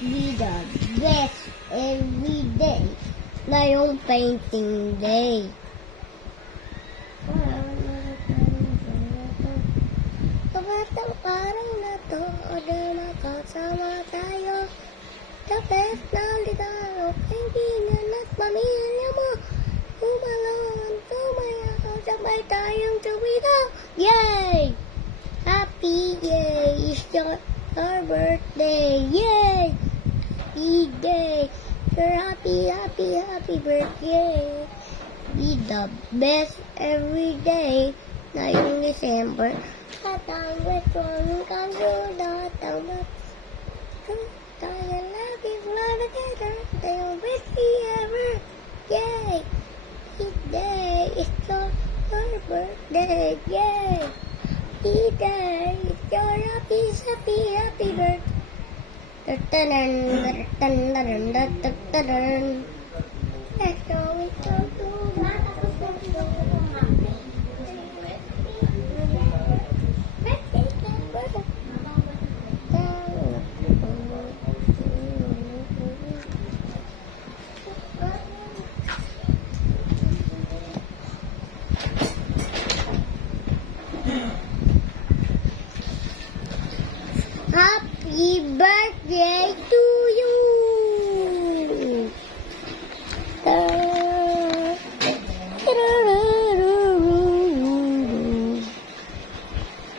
be the best every day na yung painting day. Kabatang araw na to, o di makasama tayo. The best na ligaro, kaibigan at pamilya mo. Tumalon, tumayaw, sabay tayong tumida. Yay! Happy day! It's your birthday! Yay! Happy day! You're happy birthday! Be the best every day na yung December. At ang wetong kansulat ang tayo lagi fly together. Tayo best ever! Yay! Today is your birthday! Yay! Today is your happy birthday! Let's go, we go to Happy birthday to